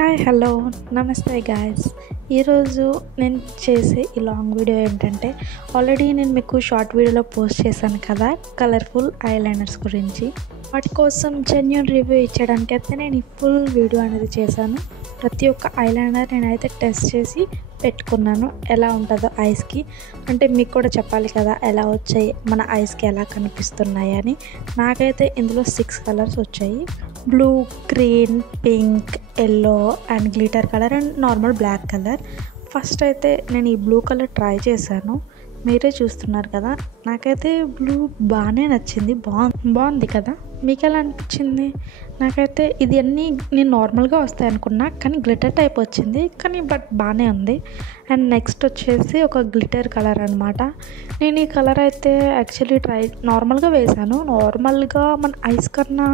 Hi hello నమస్తే guys. ఈరోజు నేను చేసే ఈ లాంగ్ వీడియో ఏంటంటే, ఆల్రెడీ నేను మీకు షార్ట్ వీడియోలో పోస్ట్ చేశాను కదా కలర్ఫుల్ ఐలైనర్స్ గురించి. వాటి కోసం జెన్యూన్ రివ్యూ ఇచ్చడానికి అయితే నేను ఈ ఫుల్ వీడియో అనేది చేశాను. ప్రతి ఒక్క ఐలైనర్ నేనైతే టెస్ట్ చేసి పెట్టుకున్నాను, ఎలా ఉంటుందో ఐస్కి. అంటే మీకు కూడా చెప్పాలి కదా ఎలా వచ్చాయి, మన ఐస్కి ఎలా కనిపిస్తున్నాయి అని. నాకైతే ఇందులో 6 కలర్స్ వచ్చాయి: blue, green, pink, yellow and glitter colour and normal black colour. First అయితే నేను ఈ బ్లూ కలర్ ట్రై చేశాను, మీరే చూస్తున్నారు కదా. నాకైతే బ్లూ బాగానే నచ్చింది, బాగుంది కదా. మీకు ఎలా అనిపించింది? నాకైతే ఇది అన్నీ నేను నార్మల్గా వస్తాయి అనుకున్నా, కానీ గ్లిటర్ టైప్ వచ్చింది, కానీ బట్ బాగానే ఉంది. అండ్ నెక్స్ట్ వచ్చేసి ఒక గ్లిటర్ కలర్ అనమాట. నేను ఈ కలర్ అయితే యాక్చువల్లీ నార్మల్గా వేశాను. నార్మల్గా మన ఐస్ కన్నా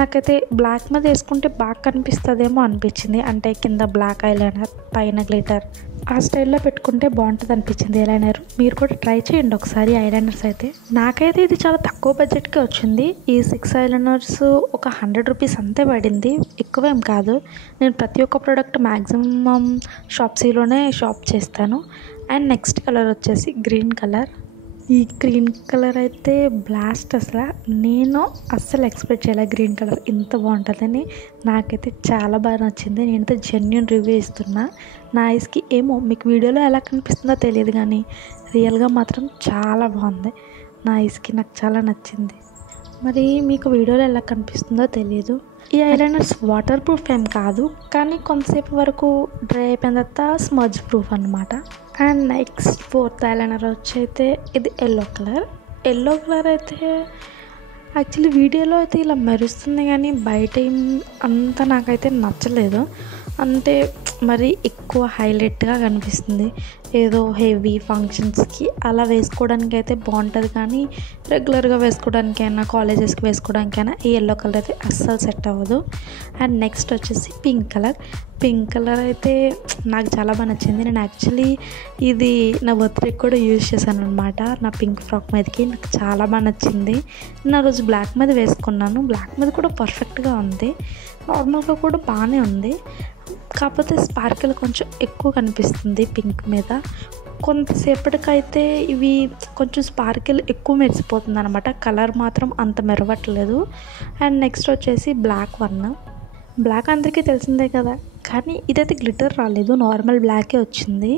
నాకైతే బ్లాక్ మీద వేసుకుంటే బాగా కనిపిస్తుందేమో అనిపించింది. అంటే కింద బ్లాక్ ఐలైనర్, పైన గ్లిటర్, ఆ స్టైల్లో పెట్టుకుంటే బాగుంటుంది అనిపించింది ఐలైనర్. మీరు కూడా ట్రై చేయండి ఒకసారి ఐలైనర్స్ అయితే. నాకైతే ఇది చాలా తక్కువ బడ్జెట్కే వచ్చింది. ఈ 6 ఐలైనర్స్ ఒక 100 రూపీస్ అంతే పడింది, ఎక్కువేం కాదు. నేను ప్రతి ఒక్క ప్రోడక్ట్ మ్యాక్సిమం షాప్సీలోనే షాప్ చేస్తాను. అండ్ నెక్స్ట్ కలర్ వచ్చేసి గ్రీన్ కలర్. ఈ గ్రీన్ కలర్ అయితే బ్లాస్ట్. నేను అస్సలు ఎక్స్పెక్ట్ చేయలే గ్రీన్ కలర్ ఇంత బాగుంటుందని. నాకైతే చాలా బాగా నచ్చింది. నేనైతే జెన్యూన్ రివ్యూ ఇస్తున్నా. నా ఐస్కి ఏమో మీకు వీడియోలో ఎలా కనిపిస్తుందో తెలియదు, కానీ రియల్గా మాత్రం చాలా బాగుంది. నా ఐస్కి నాకు చాలా నచ్చింది. మరి మీకు వీడియోలో ఎలా కనిపిస్తుందో తెలియదు. ఈ ఐలైనర్స్ వాటర్ ప్రూఫ్ ఏం కాదు, కానీ కొంతసేపు వరకు డ్రై అయిపోయిన తర్వాత స్మజ్ ప్రూఫ్ అనమాట. అండ్ నెక్స్ట్ 4th ఐలైనర్ వచ్చైతే ఇది ఎల్లో కలర్ అయితే యాక్చువల్లీ వీడియోలో అయితే ఇలా మెరుస్తుంది, కానీ బయట అంతా నాకైతే నచ్చలేదు. అంటే మరి ఎక్కువ హైలైట్గా కనిపిస్తుంది. ఏదో హెవీ ఫంక్షన్స్కి అలా వేసుకోవడానికి అయితే బాగుంటుంది, కానీ రెగ్యులర్గా వేసుకోవడానికైనా, కాలేజెస్కి వేసుకోవడానికైనా ఈ ఎల్లో కలర్ అయితే అస్సలు సెట్ అవ్వదు. అండ్ నెక్స్ట్ వచ్చేసి పింక్ కలర్ అయితే నాకు చాలా బాగా నచ్చింది. నేను యాక్చువల్లీ ఇది నా బర్త్డేకి కూడా యూజ్ చేశాను అనమాట. నా పింక్ ఫ్రాక్ మీదకి నాకు చాలా బాగా నచ్చింది. నేను ఆ రోజు బ్లాక్ మీద వేసుకున్నాను. బ్లాక్ మీద కూడా పర్ఫెక్ట్గా ఉంది, నార్మల్గా కూడా బాగానే ఉంది. కాకపోతే స్పార్కిల్ కొంచెం ఎక్కువ కనిపిస్తుంది పింక్ మీద. కొంతసేపటికైతే ఇవి కొంచెం స్పార్కిల్ ఎక్కువ మెరిసిపోతుంది అనమాట, కలర్ మాత్రం అంత మెరవట్లేదు. అండ్ నెక్స్ట్ వచ్చేసి బ్లాక్ అందరికీ తెలిసిందే కదా, కానీ ఇదైతే గ్లిటర్ రాలేదు, నార్మల్ బ్లాకే వచ్చింది.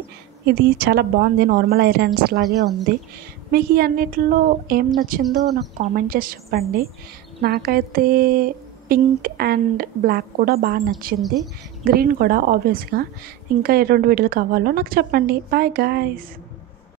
ఇది చాలా బాగుంది, నార్మల్ ఐరన్స్ లాగే ఉంది. మీకు ఈ అన్నిటిలో ఏం నచ్చిందో నాకు కామెంట్ చేసి చెప్పండి. నాకైతే పింక్ అండ్ బ్లాక్ కూడా బాగా నచ్చింది, గ్రీన్ కూడా ఆబ్వియస్గా. ఇంకా ఎటువంటి వీడియోలు కావాలో నాకు చెప్పండి. Bye guys.